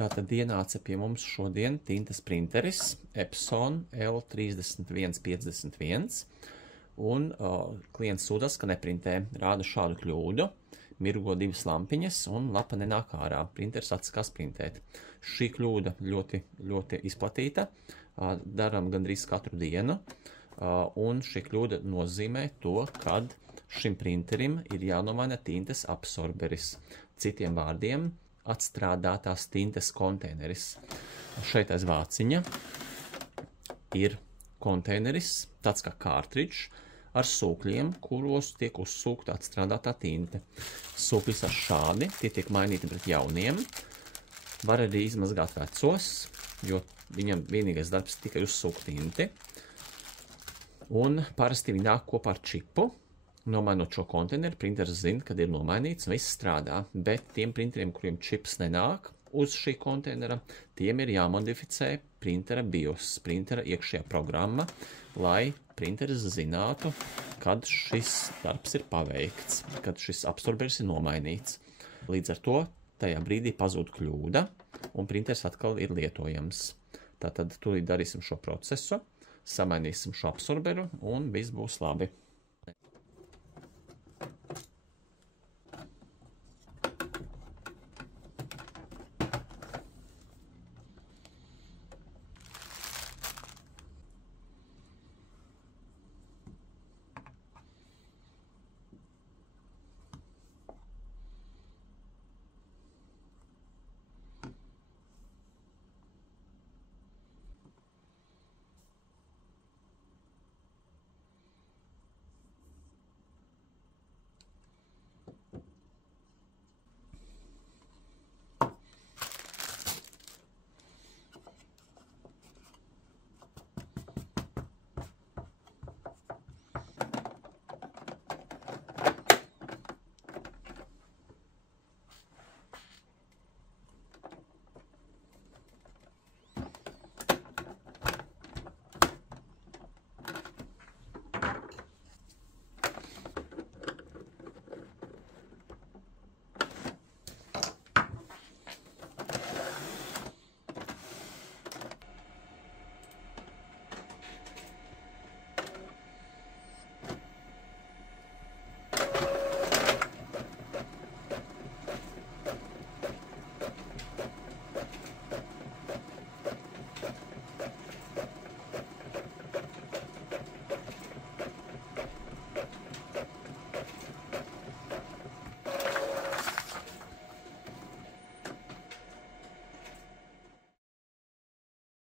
Tātad ienāca pie mums šodien tintas printeris Epson L3151, un klients sūdzas, ka neprintē, rāda šādu kļūdu, mirgo divas lampiņas un lapa nenāk ārā, printeris atsakās printēt. Šī kļūda ļoti, ļoti izplatīta, daram gandrīz katru dienu, un šī kļūda nozīmē to, kad šim printerim ir jānomaina tintas absorberis. Citiem vārdiem, atstrādātās tintas konteineris. Šeit aiz vāciņa ir konteineris, tāds kā kārtridžs, ar sūkļiem, kuros tiek uzsūkta atstrādātā tinte. Sūkļi ir šādi, tie tiek mainīti pret jauniem. Var arī izmazgāt vecos, jo viņam vienīgais darbs tikai uzsūkt tinti. Un parasti viņi nāk kopā ar čipu. Nomainot šo konteineru, printeris zina, kad ir nomainīts un viss strādā, bet tiem printeriem, kuriem čips nenāk uz šī konteinera, tiem ir jāmodificē printera BIOS, printera iekšējā programma, lai printeris zinātu, kad šis darbs ir paveikts, kad šis absorberis ir nomainīts. Līdz ar to tajā brīdī pazūd kļūda un printeris atkal ir lietojams. Tātad tūlīt darīsim šo procesu, samainīsim šo absorberu un viss būs labi.